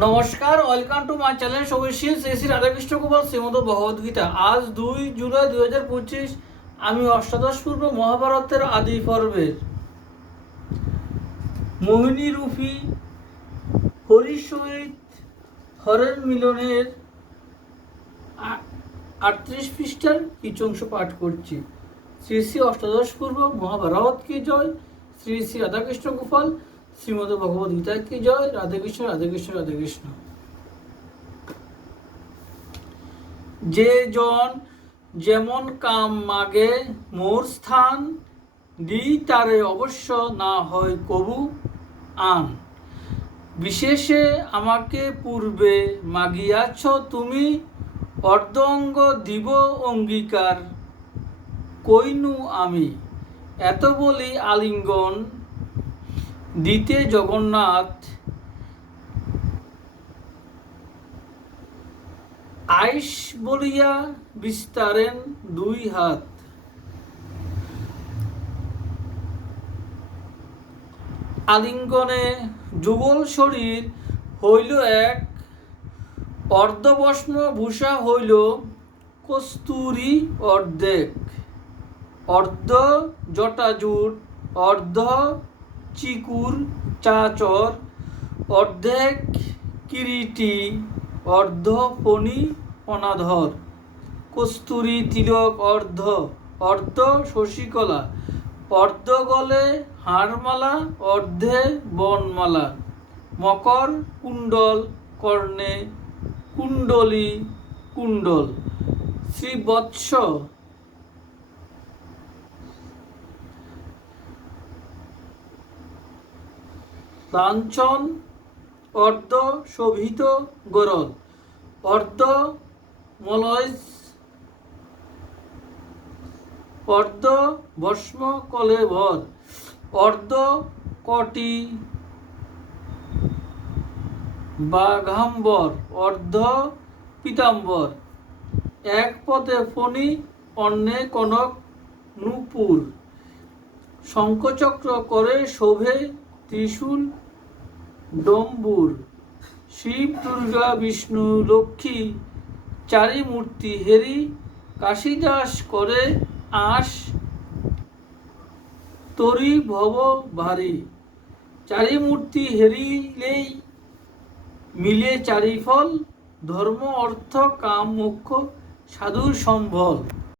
নমস্কার, welcome to my channel সবশেষ শ্রী রাধাকৃষ্ণ গোপাল শ্রীমদ ভগবদ্গীতা। আজ 2 জুলাই 2025। আমি অষ্টাদশ পূর্ব মহাভারতের আদি পর্বের মোহিনী রূপী হরির সহিত হরের মিলনের 38 পৃষ্ঠার কিছু অংশ পাঠ করছি। শ্রী শ্রী অষ্টাদশ পূর্ব মহাভারত কি জয়, শ্রী শ্রী রাধাকৃষ্ণ গোপাল শ্রীমদ ভগবদ্গীতা কি জয়। রাধাকৃষ্ণ রাধাকৃষ্ণ রাধাকৃষ্ণ। যে জন যেমন কাম মাগে মোর স্থান, দি তারে অবশ্য না হয় কবু আন। বিশেষে আমাকে পূর্বে মাগিয়াছ তুমি, অর্ধঙ্গ দিব অঙ্গীকার কইনু আমি। এত বলি আলিঙ্গন দিতে জগন্নাথ, আইস বলিয়া বিস্তারেন দুই হাত। আলিঙ্গনে যুগল শরীর হইল এক, অর্ধভস্ম ভূষা হইল কস্তুরী অর্ধেক। অর্ধ জটাজুট, অর্ধ চিকুর চাচর, অর্ধেক কিরীটি, অর্ধ ফণি অনাধর। কস্তুরী তিলক অর্ধ, অর্ধ শশিকলা, অর্ধ গলে হারমালা, অর্ধে বনমালা। মকর কুণ্ডল কর্ণে কুণ্ডলী কুণ্ডল। শ্রীবৎস লাঞ্ছন, অর্ধ শোভিত গরল, অর্ধ মলয়, অর্ধ ভস্ম কলেবর, অর্ধ কটি বাঘাম্বর, অর্ধ পীতাম্বর। এক পথে ফণি, অন্যে কনক নূপুর। শঙ্খচক্র করে শোভে ত্রিশূল ডম্বুর। শিব দুর্গা বিষ্ণু লক্ষ্মী চারি মূর্তি হেরি, কাশীদাস করে আশ তরি ভব ভারী। চারি মূর্তি হেরিলেই মিলে চারি ফল, ধর্ম অর্থ কাম মোক্ষ সাধুর সম্বল।